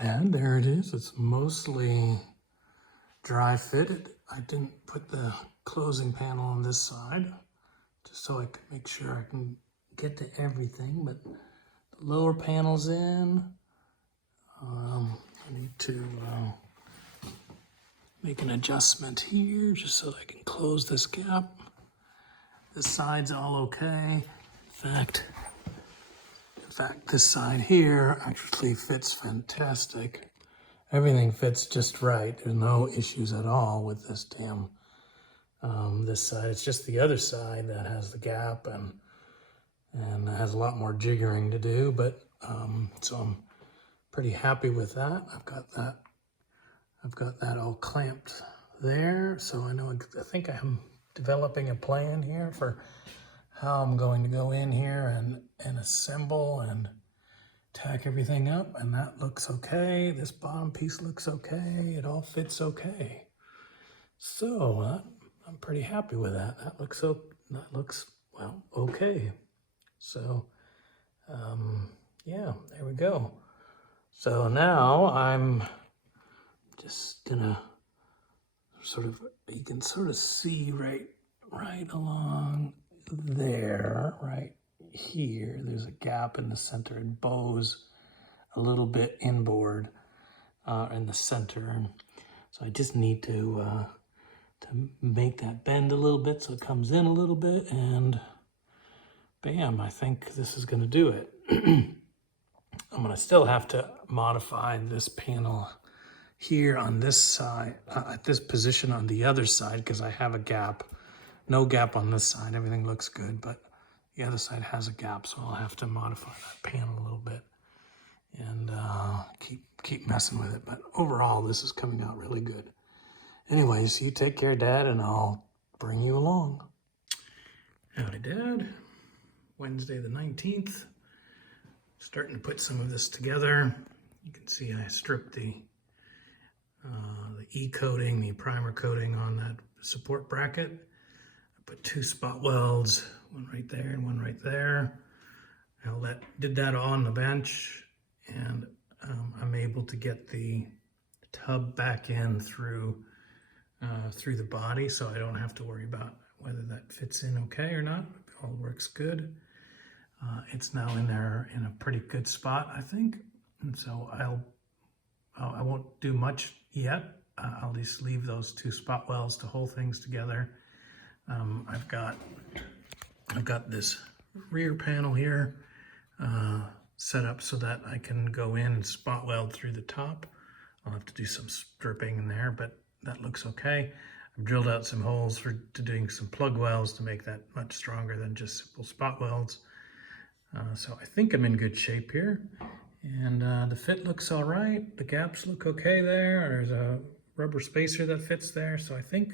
Dad, there it is. It's mostly dry fitted. I didn't put the closing panel on this side just so I can make sure I can get to everything, but the lower panel's in. I need to make an adjustment here just so I can close this gap. This side's all okay. In fact, this side here actually fits fantastic. Everything fits just right. There's no issues at all with this damn, this side. It's just the other side that has the gap and has a lot more jiggering to do, but so I'm pretty happy with that. I've got that all clamped there. So I think I'm developing a plan here for how I'm going to go in here and assemble and tack everything up, and that looks okay. This bottom piece looks okay. It all fits okay. So I'm pretty happy with that. That looks well okay. So yeah, there we go. So now I'm just gonna you can sort of see right along there, right here, there's a gap in the center. It bows a little bit inboard in the center. And so I just need to make that bend a little bit so it comes in a little bit, and bam, I think this is gonna do it. I'm gonna still have to modify this panel here on this side, at this position on the other side, because I have a gap. No gap on this side, everything looks good, but the other side has a gap, so I'll have to modify that panel a little bit and keep messing with it. But overall, this is coming out really good. Anyways, you take care, Dad, and I'll bring you along. Howdy, Dad. Wednesday the 19th. Starting to put some of this together. You can see I stripped the E-coating, the primer coating on that support bracket. I put 2 spot welds, one right there and one right there. I did that on the bench, and I'm able to get the tub back in through the body, so I don't have to worry about whether that fits in okay or not. It all works good. It's now in there in a pretty good spot, I think, and so I won't do much yet. I'll just leave those 2 spot welds to hold things together. I've got this rear panel here set up so that I can go in and spot weld through the top. I'll have to do some stripping in there, but that looks okay. I've drilled out some holes to doing some plug welds to make that much stronger than just simple spot welds. So I think I'm in good shape here. And the fit looks all right. The gaps look okay there. There's a rubber spacer that fits there. So I think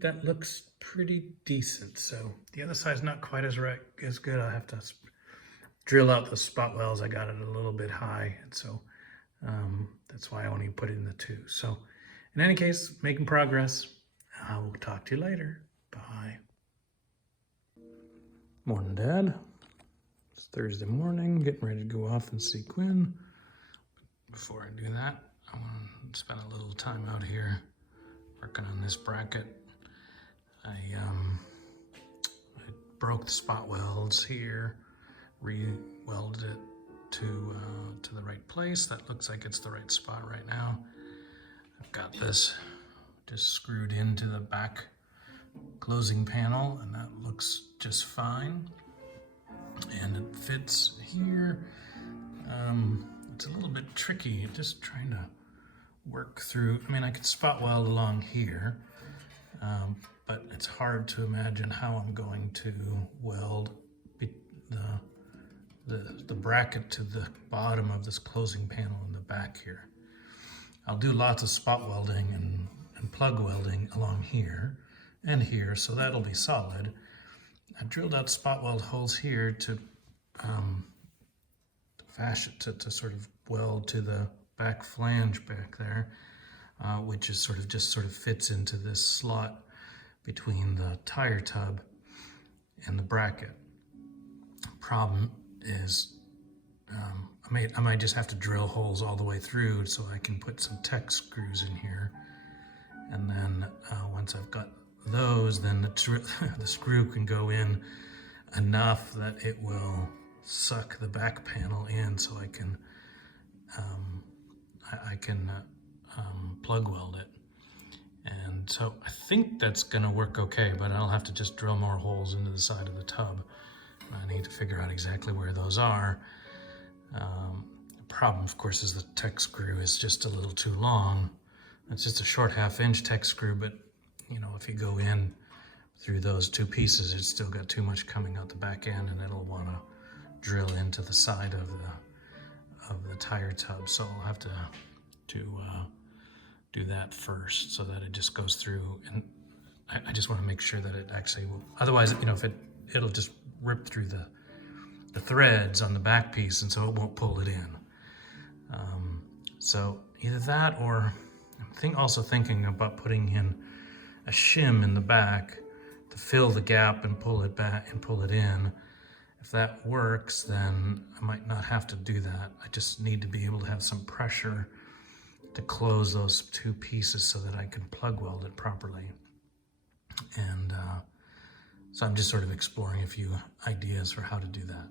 that looks pretty decent. So the other side's not quite as good. I'll have to drill out the spot welds. I got it a little bit high. And so that's why I only put in the 2. So in any case, making progress. I will talk to you later. Bye. Morning, Dad. It's Thursday morning, getting ready to go off and see Quinn. Before I do that, I want to spend a little time out here working on this bracket. I broke the spot welds here, re-welded it to the right place. That looks like it's the right spot right now. I've got this just screwed into the back closing panel, and that looks just fine. And it fits here. It's a little bit tricky, just trying to work through. I mean, I could spot weld along here, but it's hard to imagine how I'm going to weld the bracket to the bottom of this closing panel in the back here. I'll do lots of spot welding and plug welding along here and here, so that'll be solid. I drilled out spot weld holes here to fashion to sort of weld to the back flange back there, which is sort of fits into this slot between the tire tub and the bracket. Problem is I might just have to drill holes all the way through so I can put some Tek screws in here. And then once I've got those, then the screw can go in enough that it will suck the back panel in, so I can plug weld it. And so I think that's gonna work okay, but I'll have to just drill more holes into the side of the tub. I need to figure out exactly where those are. The problem, of course, is the Tek screw is just a little too long. It's just a short 1/2 inch Tek screw, but you know, if you go in through those two pieces, it's still got too much coming out the back end, and it'll want to drill into the side of the tire tub. So I'll have to do that first, so that it just goes through. And I just want to make sure that it actually will. Otherwise, you know, if it'll just rip through the threads on the back piece, and so it won't pull it in. So either that, or I'm also thinking about putting in a shim in the back to fill the gap and pull it back and pull it in. If that works, then I might not have to do that. I just need to be able to have some pressure to close those two pieces so that I can plug weld it properly. And so I'm just sort of exploring a few ideas for how to do that.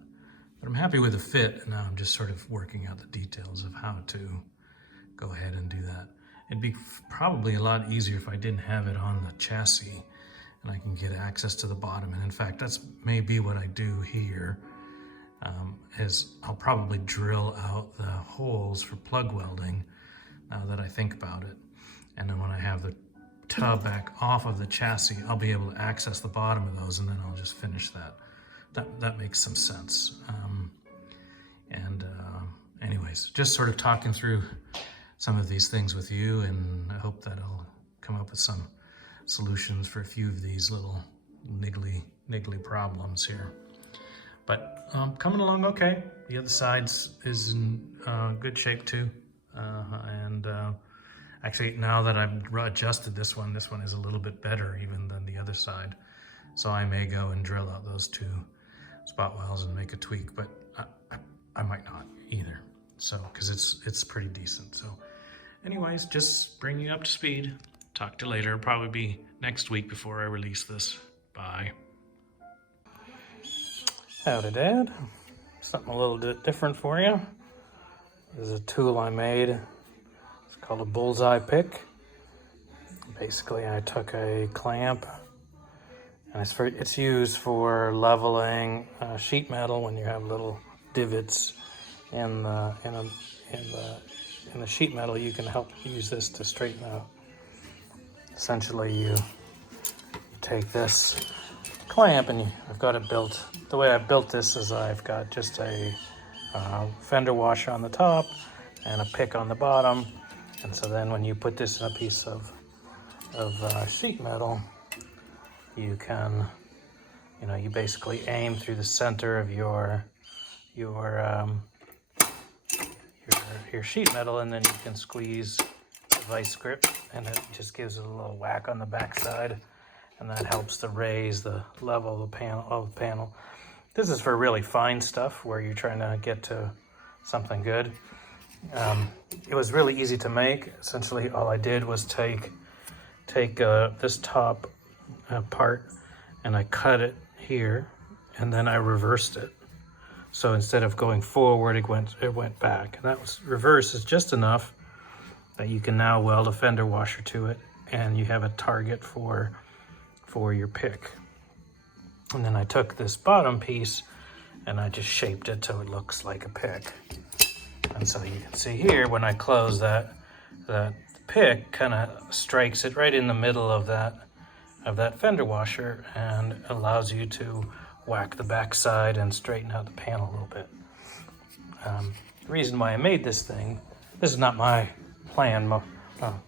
But I'm happy with the fit, and now I'm just sort of working out the details of how to go ahead and do that. It'd be probably a lot easier if I didn't have it on the chassis and I can get access to the bottom. And in fact, that's maybe what I do here, is I'll probably drill out the holes for plug welding now that I think about it. And then when I have the tub back off of the chassis, I'll be able to access the bottom of those, and then I'll just finish that. That makes some sense. Anyways, just sort of talking through some of these things with you, and I hope that I'll come up with some solutions for a few of these little niggly problems here. But coming along okay. The other side is in good shape too. Actually, now that I've adjusted this one is a little bit better even than the other side. So I may go and drill out those two spot welds and make a tweak, but I might not either. So, because it's pretty decent. So anyways, just bring you up to speed. Talk to you later. It'll probably be next week before I release this. Bye. Howdy, Dad. Something a little bit different for you. This is a tool I made. It's called a bullseye pick. Basically, I took a clamp, and it's used for leveling sheet metal when you have little divots in the sheet metal. You can help use this to straighten out. Essentially, you take this clamp, and I've got it built. The way I've built this is I've got just a fender washer on the top and a pick on the bottom. And so then when you put this in a piece of sheet metal, you can, you basically aim through the center of your sheet metal, and then you can squeeze the vice grip, and it just gives it a little whack on the backside, and that helps to raise the level of the panel. This is for really fine stuff where you're trying to get to something good. It was really easy to make. Essentially, all I did was take this top part, and I cut it here, and then I reversed it. So instead of going forward, it went back. And that was reverse is just enough that you can now weld a fender washer to it, and you have a target for your pick. And then I took this bottom piece and I just shaped it so it looks like a pick. And so you can see here, when I close that pick kind of strikes it right in the middle of that fender washer, and allows you to whack the back side and straighten out the panel a little bit. The reason why I made this is not my plan,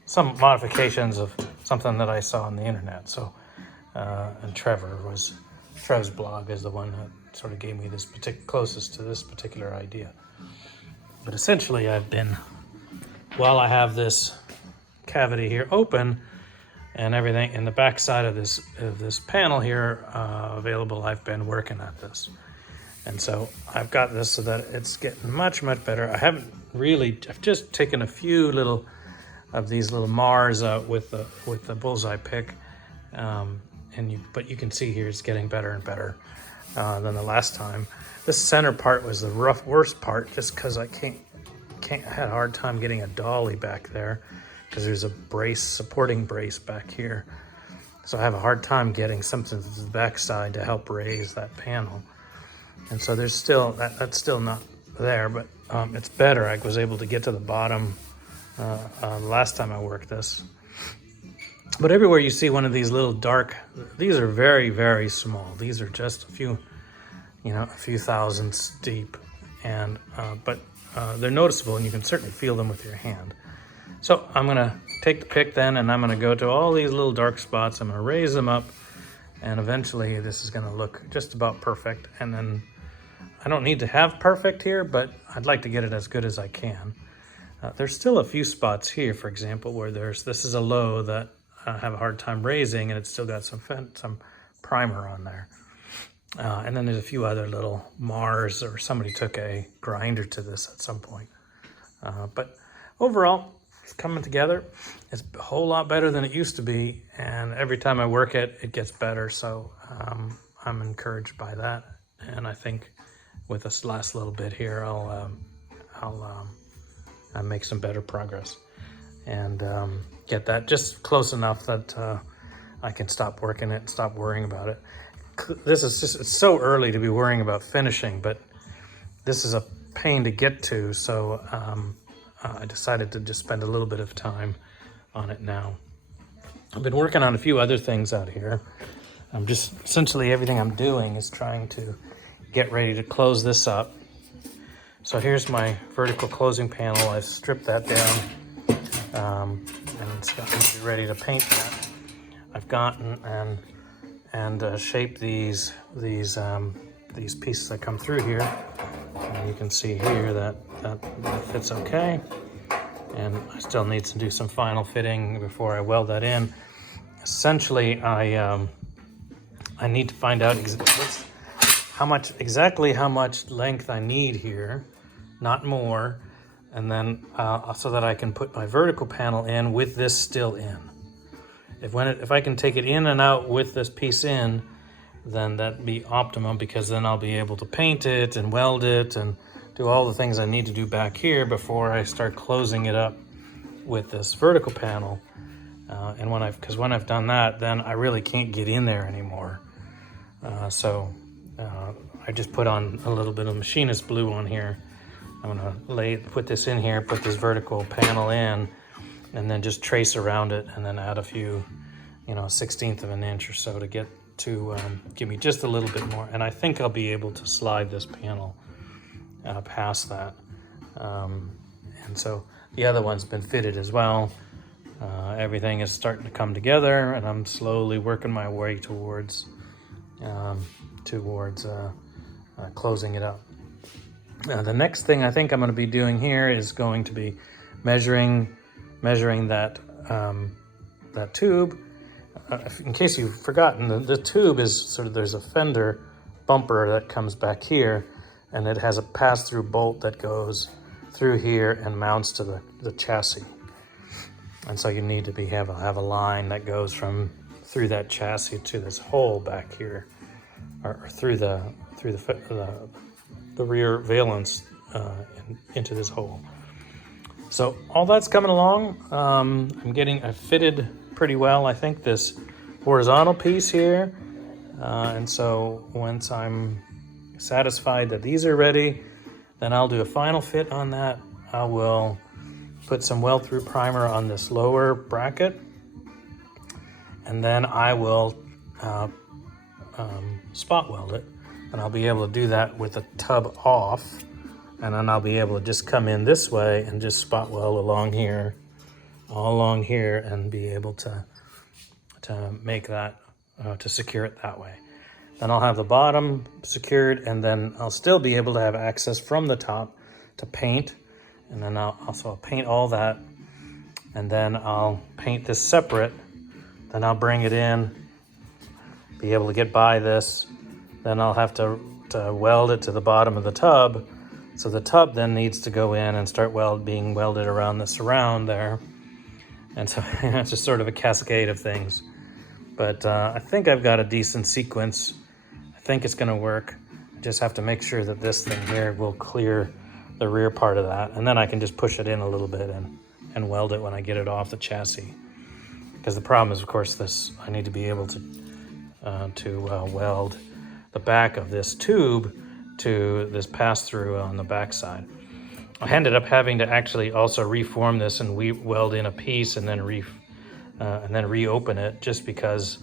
some modifications of something that I saw on the internet. So, and Trev's blog is the one that sort of gave me this closest to this particular idea. But essentially, while I have this cavity here open and everything in the back side of this panel here available, I've been working at this. And so I've got this so that it's getting much better. I've just taken a few little of these little Mars out with the bullseye pick, but you can see here it's getting better and better than the last time. This center part was the worst part, just because I had a hard time getting a dolly back there, because there's a supporting brace back here. So I have a hard time getting something to the backside to help raise that panel. And so there's still, that's still not there, but it's better. I was able to get to the bottom last time I worked this. But everywhere you see one of these little dark, these are very small. These are just a few thousandths deep, and but they're noticeable, and you can certainly feel them with your hand. So I'm gonna take the pick then, and I'm gonna go to all these little dark spots. I'm gonna raise them up, and eventually this is gonna look just about perfect. And then I don't need to have perfect here, but I'd like to get it as good as I can. There's still a few spots here, for example, where this is a low that I have a hard time raising, and it's still got some primer on there. And then there's a few other little Mars, or somebody took a grinder to this at some point. But overall, it's coming together. It's a whole lot better than it used to be, and every time I work it, it gets better. So I'm encouraged by that, and I think with this last little bit here, I'll make some better progress and get that just close enough that I can stop working it and stop worrying about it. It's so early to be worrying about finishing, but this is a pain to get to, so I decided to just spend a little bit of time on it now. I've been working on a few other things out here. Essentially everything I'm doing is trying to get ready to close this up. So here's my vertical closing panel. I've stripped that down, and it's gotten to be ready to paint that. I've gotten and shaped these pieces that come through here. And you can see here that fits okay. And I still need to do some final fitting before I weld that in. Essentially, I need to find out exactly how much length I need here, not more, and then so that I can put my vertical panel in with this still in. If I can take it in and out with this piece in, then that'd be optimum, because then I'll be able to paint it and weld it and do all the things I need to do back here before I start closing it up with this vertical panel. And when I've done that, then I really can't get in there anymore. So I just put on a little bit of machinist blue on here. I'm gonna put this in here, put this vertical panel in, and then just trace around it, and then add a few, 1/16 of an inch or so to get to give me just a little bit more. And I think I'll be able to slide this panel past that. And so the other one's been fitted as well. Everything is starting to come together, and I'm slowly working my way towards closing it up. The next thing I think I'm going to be doing here is going to be measuring that tube. In case you've forgotten, the tube is there's a fender bumper that comes back here, and it has a pass-through bolt that goes through here and mounts to the chassis. And so you need to have a line that goes through that chassis to this hole back here, or through the rear valence into this hole. So all that's coming along. I've fitted pretty well, I think, this horizontal piece here. And so once I'm satisfied that these are ready, then I'll do a final fit on that. I will put some weld-through primer on this lower bracket, and then I will spot weld it. And I'll be able to do that with the tub off, and then I'll be able to just come in this way and just spot weld all along here, and be able to make that, to secure it that way. Then I'll have the bottom secured, and then I'll still be able to have access from the top to paint. And then I'll paint all that, and then I'll paint this separate. Then I'll bring it in, be able to get by this. Then I'll have to weld it to the bottom of the tub. So the tub then needs to go in and start being welded around the surround there. And so it's just sort of a cascade of things. But I think I've got a decent sequence. I think it's gonna work. I just have to make sure that this thing here will clear the rear part of that. And then I can just push it in a little bit and weld it when I get it off the chassis. Because the problem is, of course, I need to be able to weld the back of this tube to this pass-through on the back side. I ended up having to actually also reform this and weld in a piece and then reopen it, just because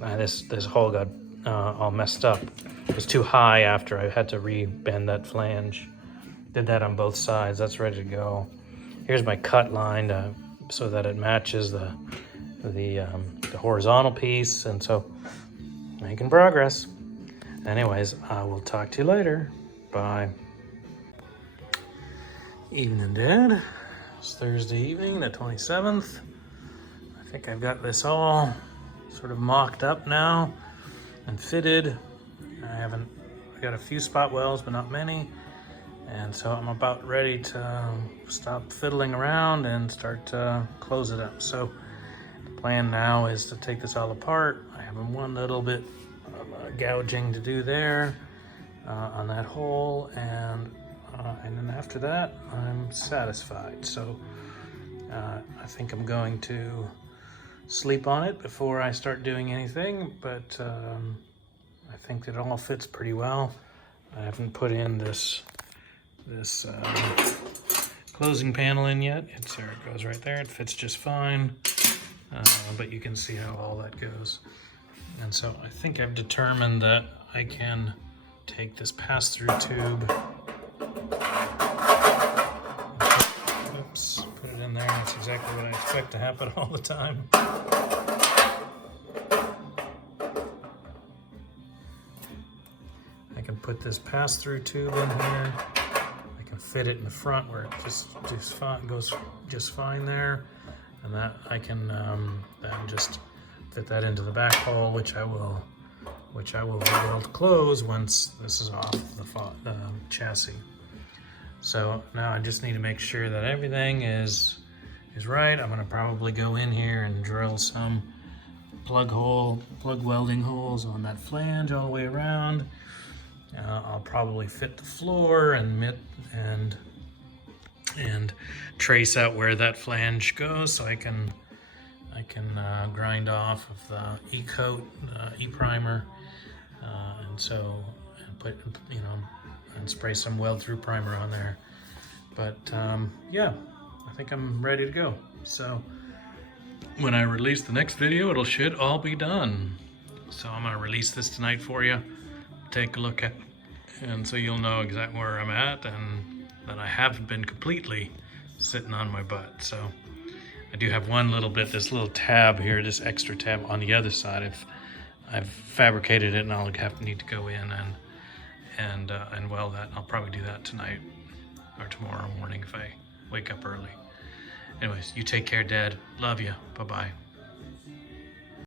this hole got all messed up. It was too high after I had to re-bend that flange. Did that on both sides. That's ready to go. Here's my cut line so that it matches the horizontal piece, and so making progress. Anyways, I will talk to you later. Bye. Evening, Dad. It's Thursday evening, the 27th. I think I've got this all sort of mocked up now and fitted. I got a few spot welds, but not many. And so I'm about ready to stop fiddling around and start to close it up. So the plan now is to take this all apart. I have one little bit of gouging to do there on that hole, and then after that I'm satisfied. So I think I'm going to sleep on it before I start doing anything, but I think that it all fits pretty well. I haven't put in this closing panel in yet. There it goes right there. It fits just fine, but you can see how all that goes. And so I think I've determined that I can take this pass-through tube, oops, put it in there. That's exactly what I expect to happen all the time. I can put this pass-through tube in here. I can fit it in the front where it just fine, goes just fine there, and that I can then just fit that into the back hole, which I will weld close once this is off the chassis. So now I just need to make sure that everything is right. I'm gonna probably go in here and drill some plug welding holes on that flange all the way around. I'll probably fit the floor and trace out where that flange goes, so I can grind off of the E-coat, E-primer, and put, and spray some weld-through primer on there. But yeah, I think I'm ready to go. So when I release the next video, it should all be done. So I'm gonna release this tonight for you. Take a look at, and so you'll know exactly where I'm at, and that I haven't been completely sitting on my butt. So I do have one little bit, this little tab here, this extra tab on the other side. I've fabricated it, and I'll need to go in and weld that. I'll probably do that tonight or tomorrow morning if I wake up early. Anyways, you take care, Dad. Love you. Bye-bye.